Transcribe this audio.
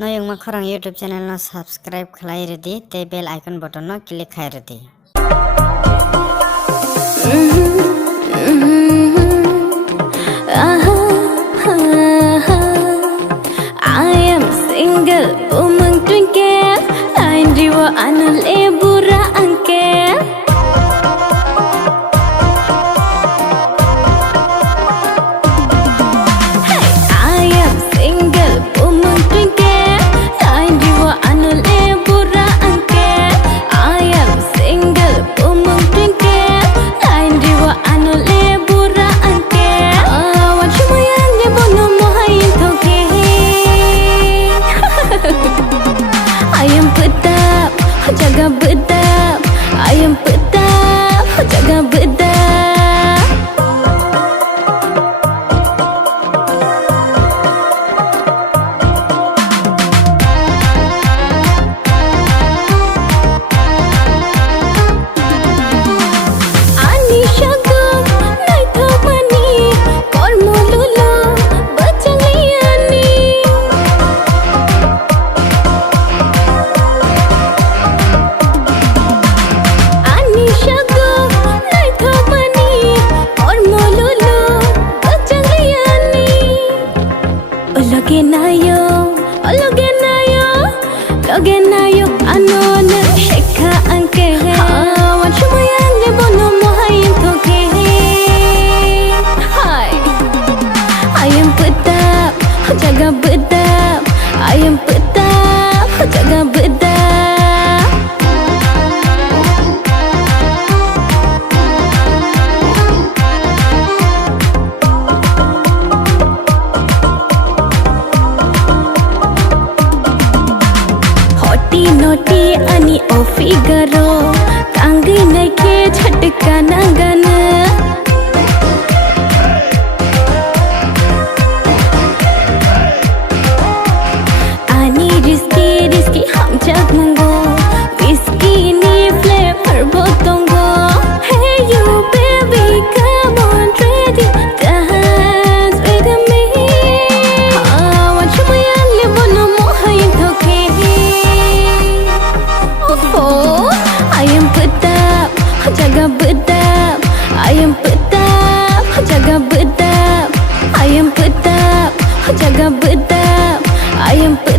Noyong makorang YouTube channel no subscribe khlai redi te bell icon button no click khai redi. I am single, umang twinkle, lain jiwa anal ebura angkel. I am single, umang twinkle, lain jiwa anal ebura angkel. I am single, umang twinkle, lain jiwa anal ebura angkel. Awan shumayang ni bono mohayin thoke. I am pedap, jaga bedap. I am pedap, jaga bedap. Ani syagam, nai thomani, kormo lulu, bacaliani. Ani syagam, nai thomani, kormo lulu, bacaliani. Ologe nayo, anon shekha anke. Awan shumayang ni bono mohayin thoke. Hi, I am pedap, jaga bedap. I am pedap, jaga bedap. Hoti noti ani o figaro, kangi naike jhatka nagana. Ani risky ham jagmango, whiskey ni flavor botongo. Hey you baby, come on ready, dance with me. Awan shumayang ni bono mohayin thoke. Oh, I am pedap, jaga bedap. I am pedap, jaga bedap. I am pedap, jaga bedap. I am pedap.